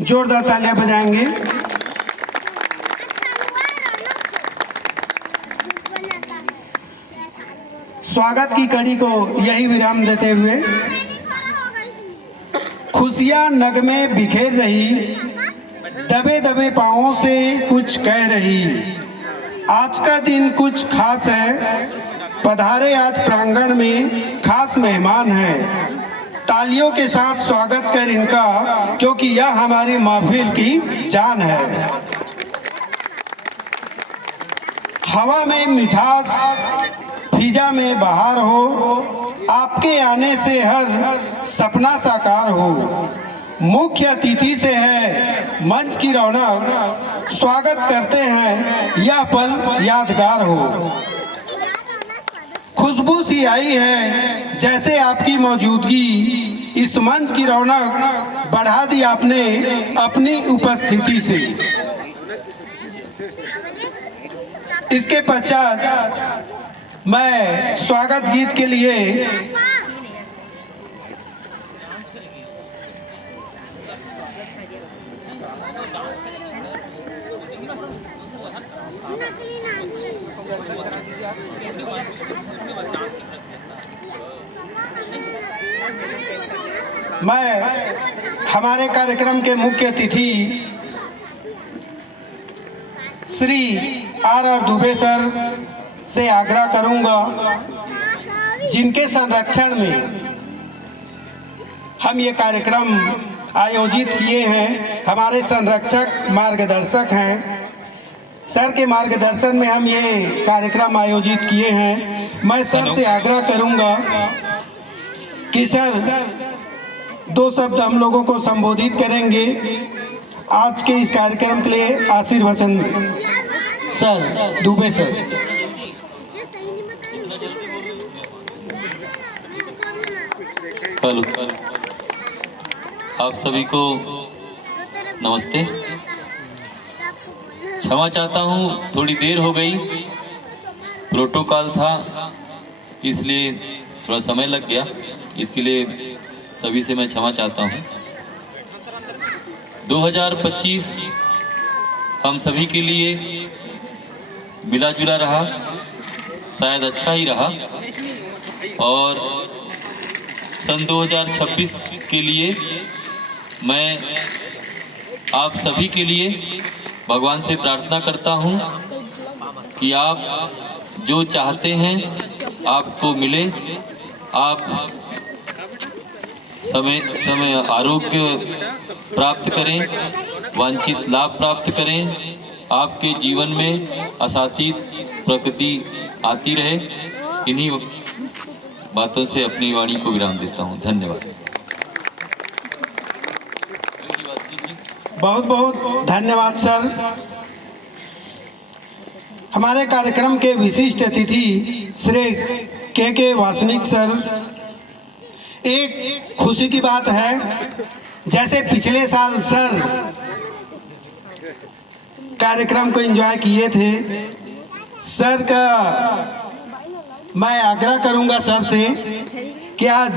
जोरदार तालियां बजाएंगे। स्वागत की कड़ी को यही विराम देते हुए खुशियां नगमे बिखेर रही, दबे दबे पांवों से कुछ कह रही। आज का दिन कुछ खास है, पधारे आज प्रांगण में खास मेहमान हैं। तालियों के साथ स्वागत कर इनका, क्योंकि यह हमारी महफिल की जान है। हवा में मिठास, फिजा में बहार हो, आपके आने से हर सपना साकार हो। मुख्य अतिथि से है मंच की रौनक, स्वागत करते हैं यह पल यादगार हो। खुशबू सी आई है जैसे आपकी मौजूदगी, इस मंच की रौनक बढ़ा दी आपने अपनी उपस्थिति से। इसके पश्चात मैं स्वागत गीत के लिए हमारे कार्यक्रम के मुख्य अतिथि श्री आर दुबे सर से आग्रह करूंगा, जिनके संरक्षण में हम ये कार्यक्रम आयोजित किए हैं। हमारे संरक्षक मार्गदर्शक हैं, सर के मार्गदर्शन में हम ये कार्यक्रम आयोजित किए हैं। मैं सर से आग्रह करूंगा कि सर 2 शब्द हम लोगों को संबोधित करेंगे आज के इस कार्यक्रम के लिए। आशीर्वचन सर दुबे सर। हेलो, आप सभी को नमस्ते। क्षमा चाहता हूँ, थोड़ी देर हो गई, प्रोटोकॉल था इसलिए थोड़ा समय लग गया। इसके लिए सभी से मैं क्षमा चाहता हूँ। 2025 हम सभी के लिए मिला जुला रहा, शायद अच्छा ही रहा। और सन 2026 के लिए मैं आप सभी के लिए भगवान से प्रार्थना करता हूँ कि आप जो चाहते हैं आपको मिले। आप समय आरोग्य प्राप्त करें, वांछित लाभ प्राप्त करें, आपके जीवन में असातीत प्रकृति आती रहे। इन्हीं बातों से अपनी वाणी को विराम देता हूँ। धन्यवाद। बहुत बहुत धन्यवाद सर। हमारे कार्यक्रम के विशिष्ट अतिथि श्री के वासनिक सर। एक खुशी की बात है, जैसे पिछले साल सर कार्यक्रम को एंजॉय किए थे, सर का मैं आग्रह करूंगा सर से कि आज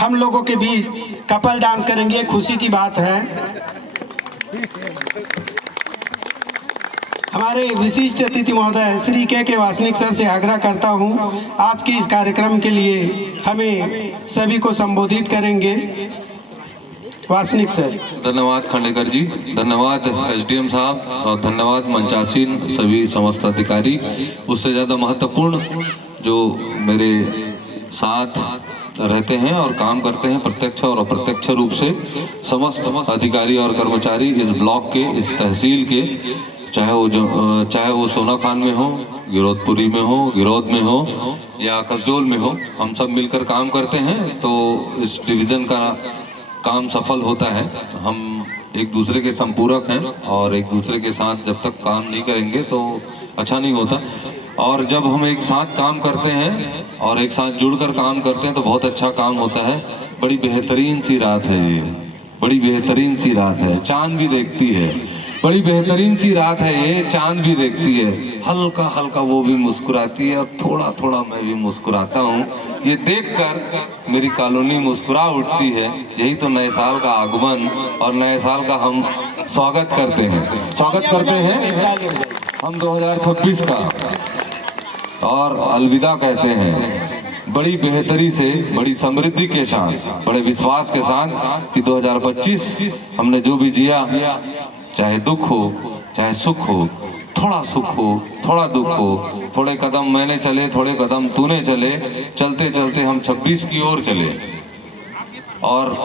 हम लोगों के बीच कपल डांस करेंगे। खुशी की बात है। हमारे विशिष्ट अतिथि महोदय श्री के वासनिक सर से आग्रह करता हूं, आज के इस कार्यक्रम के लिए हमें सभी को संबोधित करेंगे। वासनिक सर। धन्यवाद खांडेकर जी, धन्यवाद एसडीएम साहब, और धन्यवाद मंचासीन सभी समस्त अधिकारी। उससे ज़्यादा महत्वपूर्ण जो मेरे साथ रहते हैं और काम करते हैं प्रत्यक्ष और अप्रत्यक्ष रूप से, समस्त अधिकारी और कर्मचारी इस ब्लॉक के, इस तहसील के, चाहे वो सोना खान में हो, गिरौदपुरी में हो, गिरौद में हो या कसडोल में हो, हम सब मिलकर काम करते हैं तो इस डिवीज़न का काम सफल होता है। हम एक दूसरे के संपूरक हैं और एक दूसरे के साथ जब तक काम नहीं करेंगे तो अच्छा नहीं होता। और जब हम एक साथ काम करते हैं और एक साथ जुड़कर काम करते हैं तो बहुत अच्छा काम होता है। बड़ी बेहतरीन सी रात है ये, बड़ी बेहतरीन सी रात है। चांद भी देखती है, बड़ी बेहतरीन सी रात है ये, चांद भी देखती है, हल्का हल्का वो भी मुस्कुराती है और थोड़ा थोड़ा मैं भी मुस्कुराता हूँ। ये देखकर मेरी कॉलोनी मुस्कुरा उठती है। यही तो नए साल का आगमन और नए साल का हम स्वागत करते हैं हम 2026 का, और अलविदा कहते हैं बड़ी बेहतरी से, बड़ी समृद्धि के साथ, बड़े विश्वास के साथ कि 2025 हमने जो भी जिया, चाहे दुख हो चाहे सुख हो, थोड़ा सुख हो थोड़ा दुख हो, थोड़े कदम मैंने चले थोड़े कदम तूने चले, चलते चलते हम 26 की ओर चले। और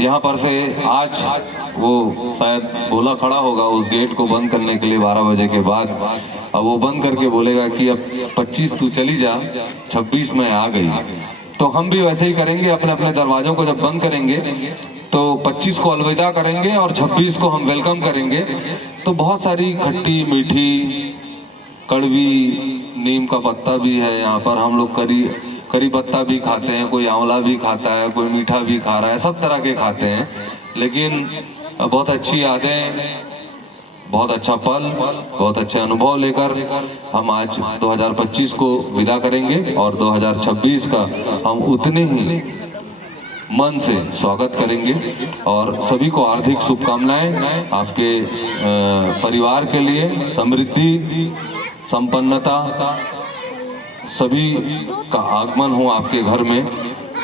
यहाँ पर से आज वो शायद भोला खड़ा होगा उस गेट को बंद करने के लिए 12 बजे के बाद। अब वो बंद करके बोलेगा कि अब 25 तू चली जा, 26 में आ गई। तो हम भी वैसे ही करेंगे, अपने अपने दरवाजों को जब बंद करेंगे तो 25 को अलविदा करेंगे और 26 को हम वेलकम करेंगे। तो बहुत सारी खट्टी मीठी कड़वी, नीम का पत्ता भी है यहाँ पर, हम लोग करी पत्ता भी खाते हैं, कोई आंवला भी खाता है, कोई मीठा भी खा रहा है, सब तरह के खाते हैं। लेकिन बहुत अच्छी यादें, बहुत अच्छा पल, बहुत अच्छे अनुभव लेकर हम आज 2025 को विदा करेंगे और 2026 का हम उतने ही मन से स्वागत करेंगे। और सभी को हार्दिक शुभकामनाएं आपके परिवार के लिए, समृद्धि, संपन्नता, सभी का आगमन हो आपके घर में।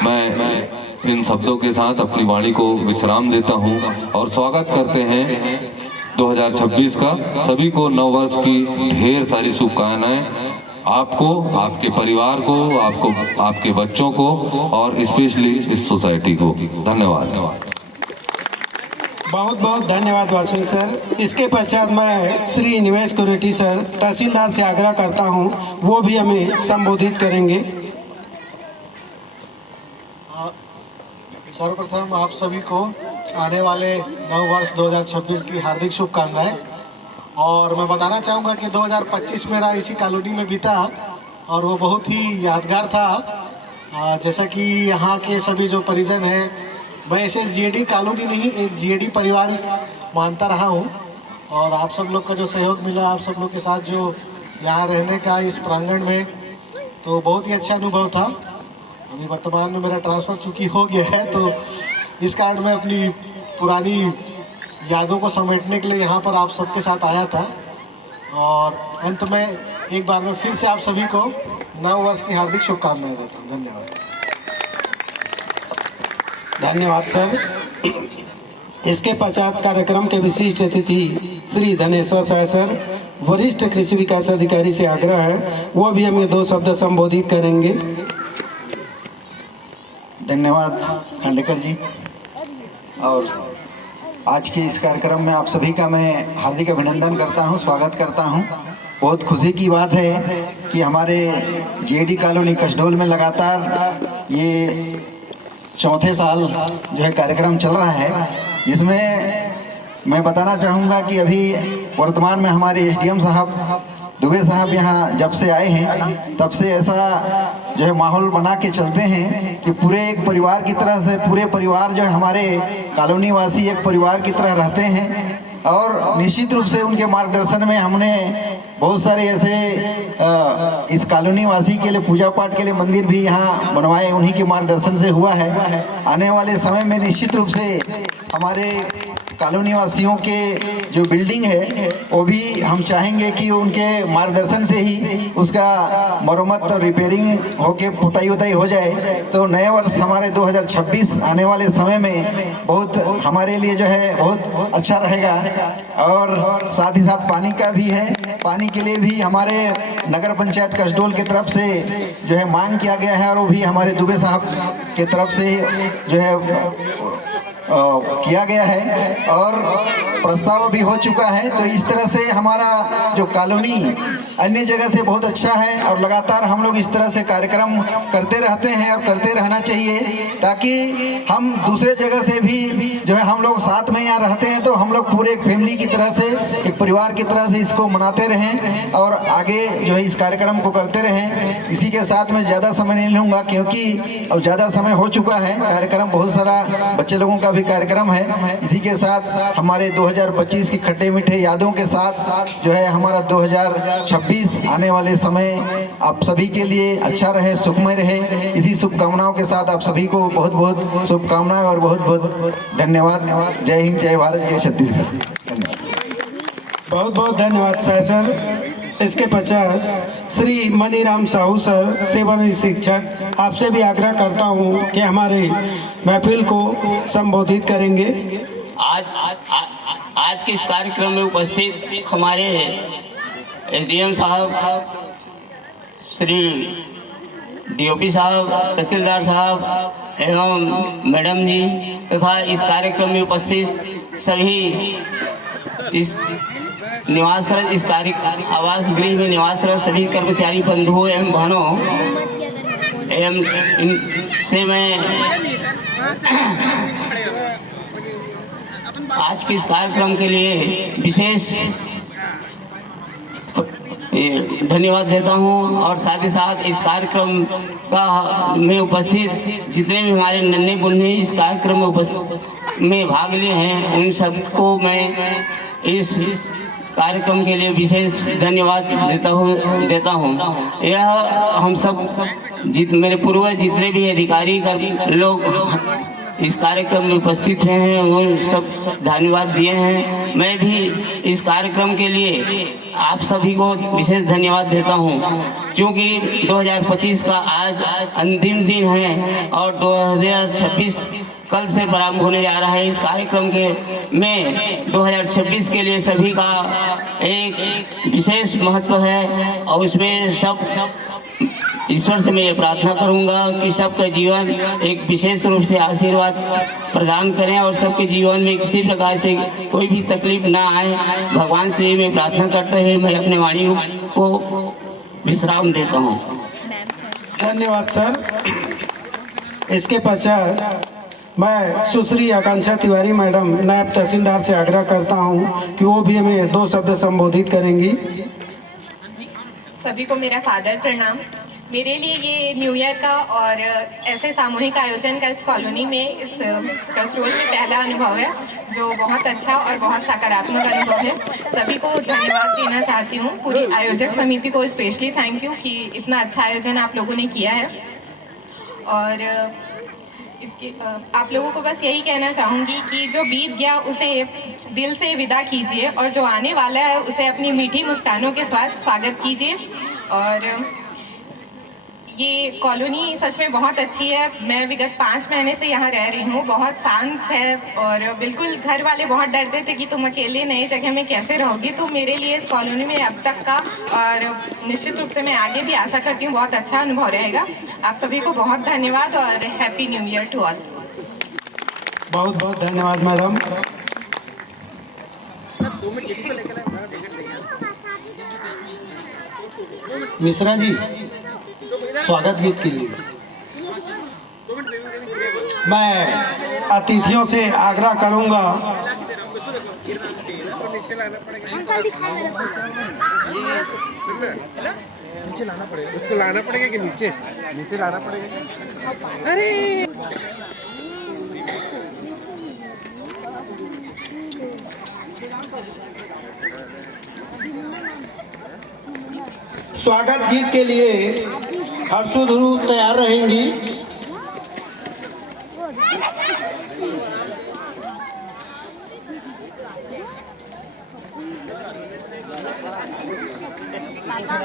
मैं इन शब्दों के साथ अपनी वाणी को विश्राम देता हूं और स्वागत करते हैं 2026 का। सभी को नव वर्ष की ढेर सारी शुभकामनाएं, आपको, आपके परिवार को, आपको, आपके बच्चों को और स्पेशली इस सोसाइटी को। धन्यवाद। बहुत बहुत धन्यवाद वासिंग सर। इसके पश्चात मैं श्री निवेश कुरेटी सर तहसीलदार से आग्रह करता हूं, वो भी हमें संबोधित करेंगे। सर्वप्रथम आप सभी को आने वाले नव वर्ष 2026 की हार्दिक शुभकामनाएं। और मैं बताना चाहूँगा कि 2025 मेरा इसी कॉलोनी में बीता और वो बहुत ही यादगार था। जैसा कि यहाँ के सभी जो परिजन हैं, मैं इसे जीएडी कॉलोनी नहीं, एक जीएडी परिवार मानता रहा हूँ। और आप सब लोग का जो सहयोग मिला, आप सब लोग के साथ जो यहाँ रहने का इस प्रांगण में, तो बहुत ही अच्छा अनुभव था। अभी वर्तमान में मेरा ट्रांसफ़र चूँकि हो गया है, तो इस कारण मैं अपनी पुरानी यादों को समेटने के लिए यहाँ पर आप सबके साथ आया था। और अंत में एक बार मैं फिर से आप सभी को नव वर्ष की हार्दिक शुभकामनाएं देता हूँ। धन्यवाद। धन्यवाद सर। इसके पश्चात कार्यक्रम के विशिष्ट अतिथि श्री धनेश्वर साय सर, वरिष्ठ कृषि विकास अधिकारी से आग्रह है, वो भी हमें 2 शब्द संबोधित करेंगे। धन्यवाद खांडेकर जी। और आज के इस कार्यक्रम में आप सभी का मैं हार्दिक अभिनंदन करता हूं, स्वागत करता हूं। बहुत खुशी की बात है कि हमारे जीएडी कॉलोनी कसडोल में लगातार ये चौथे साल जो है कार्यक्रम चल रहा है, जिसमें मैं बताना चाहूँगा कि अभी वर्तमान में हमारे एसडीएम साहब दुबे साहब यहाँ जब से आए हैं, तब से ऐसा जो है माहौल बना के चलते हैं कि पूरे एक परिवार की तरह से, पूरे परिवार जो है हमारे कॉलोनी वासी एक परिवार की तरह रहते हैं। और निश्चित रूप से उनके मार्गदर्शन में हमने बहुत सारे ऐसे इस कॉलोनी वासी के लिए पूजा पाठ के लिए मंदिर भी यहाँ बनवाए, उन्हीं के मार्गदर्शन से हुआ है। आने वाले समय में निश्चित रूप से हमारे कॉलोनी वासियों के जो बिल्डिंग है वो भी हम चाहेंगे कि उनके मार्गदर्शन से ही उसका मरम्मत और रिपेयरिंग होके पुताई उताई हो जाए। तो नए वर्ष हमारे 2026 आने वाले समय में बहुत हमारे लिए जो है बहुत अच्छा रहेगा। और साथ ही साथ पानी का भी है, पानी के लिए भी हमारे नगर पंचायत कसडोल की तरफ से जो है मांग किया गया है और वो भी हमारे दुबे साहब के तरफ से जो है किया गया है और प्रस्ताव भी हो चुका है। तो इस तरह से हमारा जो कॉलोनी अन्य जगह से बहुत अच्छा है और लगातार हम लोग इस तरह से कार्यक्रम करते रहते हैं और करते रहना चाहिए, ताकि हम दूसरे जगह से भी जो है हम लोग साथ में यहाँ रहते हैं तो हम लोग पूरे एक फैमिली की तरह से, एक परिवार की तरह से इसको मनाते रहें और आगे जो है इस कार्यक्रम को करते रहें। इसी के साथ मैं ज़्यादा समय नहीं लूँगा क्योंकि अब ज़्यादा समय हो चुका है। कार्यक्रम बहुत सारा बच्चे लोगों का भी कार्यक्रम है। इसी के साथ हमारे 2025 की खट्टे मीठे यादों के साथ जो है हमारा 2026 आने वाले समय आप सभी के लिए अच्छा रहे, सुखमय रहे, इसी शुभकामनाओं के साथ आप सभी को बहुत बहुत शुभकामनाएं और बहुत बहुत धन्यवाद। जय हिंद, जय भारत, जय छत्तीसगढ़। बहुत बहुत धन्यवाद सर। इसके पश्चात श्री मनीराम साहू सर, सेवानिवृत्त शिक्षक, आपसे भी आग्रह करता हूं कि हमारे महफिल को संबोधित करेंगे। आज के इस कार्यक्रम में उपस्थित हमारे एसडीएम साहब, श्री डीओपी साहब, तहसीलदार साहब एवं मैडम जी तथा इस कार्यक्रम में उपस्थित सभी इस निवासरत इस कार्य आवास गृह में निवासरत सभी कर्मचारी बंधुओं एवं बहनों एवं इनसे मैं आज के इस कार्यक्रम के लिए विशेष धन्यवाद देता हूं और साथ ही साथ इस कार्यक्रम का में उपस्थित जितने भी हमारे नन्हे मुन्ने इस कार्यक्रम में उपस्थित में भाग लिए हैं उन सबको मैं इस कार्यक्रम के लिए विशेष धन्यवाद देता हूँ। यह हम सब मेरे पूर्वज जितने भी अधिकारी लोग इस कार्यक्रम में उपस्थित हैं वो सब धन्यवाद दिए हैं। मैं भी इस कार्यक्रम के लिए आप सभी को विशेष धन्यवाद देता हूं, क्योंकि 2025 का आज अंतिम दिन है और 2026 कल से प्रारंभ होने जा रहा है। इस कार्यक्रम के में 2026 के लिए सभी का एक विशेष महत्व है और उसमें सब ईश्वर से मैं ये प्रार्थना करूंगा कि सबका जीवन एक विशेष रूप से आशीर्वाद प्रदान करें और सबके जीवन में किसी प्रकार से कोई भी तकलीफ ना आए। भगवान से मैं प्रार्थना करते हुए मैं अपने वाणी को विश्राम देता हूं। धन्यवाद सर। इसके पश्चात मैं सुश्री आकांक्षा तिवारी मैडम नायब तहसीलदार से आग्रह करता हूं कि वो भी हमें 2 शब्द संबोधित करेंगी। सभी को मेरा सादर प्रणाम। मेरे लिए ये न्यू ईयर का और ऐसे सामूहिक आयोजन का इस कॉलोनी में इस कसरोल में पहला अनुभव है, जो बहुत अच्छा और बहुत सकारात्मक अनुभव है। सभी को धन्यवाद देना चाहती हूँ, पूरी आयोजक समिति को स्पेशली थैंक यू कि इतना अच्छा आयोजन आप लोगों ने किया है। और इसके आप लोगों को बस यही कहना चाहूँगी कि जो बीत गया उसे दिल से विदा कीजिए और जो आने वाला है उसे अपनी मीठी मुस्कानों के साथ स्वागत कीजिए। और ये कॉलोनी सच में बहुत अच्छी है। मैं विगत 5 महीने से यहाँ रह रही हूँ। बहुत शांत है और बिल्कुल घर वाले बहुत डरते थे कि तुम अकेले नई जगह में कैसे रहोगी। तो मेरे लिए इस कॉलोनी में अब तक का और निश्चित रूप से मैं आगे भी आशा करती हूँ बहुत अच्छा अनुभव रहेगा। आप सभी को बहुत धन्यवाद और happy new year to all. बहुत बहुत धन्यवाद मैडम। मिश्रा जी, स्वागत गीत के लिए मैं अतिथियों से आग्रह करूंगा नीचे लाना पड़ेगा, उसको लाना पड़ेगा कि नीचे लाना पड़ेगा। अरे स्वागत गीत के लिए हर्षोध्रुव तैयार रहेंगी। पापा